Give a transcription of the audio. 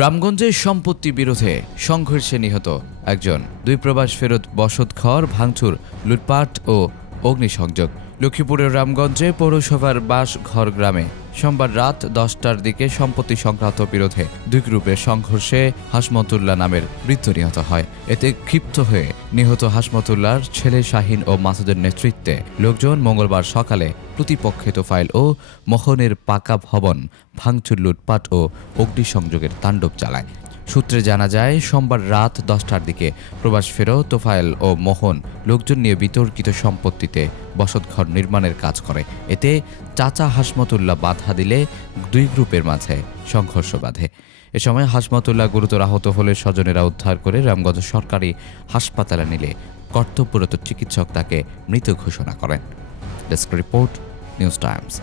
রামগঞ্জে সম্পত্তি বিরোধে সংঘর্ষে নিহত একজন, 2 প্রবাস ফেরত বসতঘর ভাঙচুর, লুটপাট ও অগ্নিসংযোগ। লক্ষ্মীপুরের রামগঞ্জে পৌরসভার বাসঘর গ্রামে সোমবার রাত 10টার দিকে সম্পত্তি সংক্রান্ত বিরোধে 2 গ্রুপের সংঘর্ষে হাসমতুল্লাহ নামের বৃদ্ধ নিহত হয়। এতে ক্ষিপ্ত হয়ে নিহত হাসমতুল্লাহর ছেলে শাহিন ও মাসুদের নেতৃত্বে লোকজন মঙ্গলবার সকালে প্রতিপক্ষে তোফাইল ও মোহনের পাকা ভবন ভাঙচুর, লুটপাট ও অগ্নিসংযোগের তাণ্ডব চালায়। সূত্রে জানা যায়, সোমবার রাত 10টার দিকে প্রবাস ফেরত তোফায়েল ও মোহন লোকজন নিয়ে বিতর্কিত সম্পত্তিতে বসতঘর নির্মাণের কাজ করে। এতে চাচা হাসমতুল্লাহ বাধা দিলে 2 গ্রুপের মাঝে সংঘর্ষ বাধে। এ সময় হাসমতুল্লাহ গুরুতর আহত হলে স্বজনেরা উদ্ধার করে রামগঞ্জ সরকারি হাসপাতালে নিলে কর্তব্যরত চিকিৎসক তাকে মৃত ঘোষণা করেন। Desk report, news Times.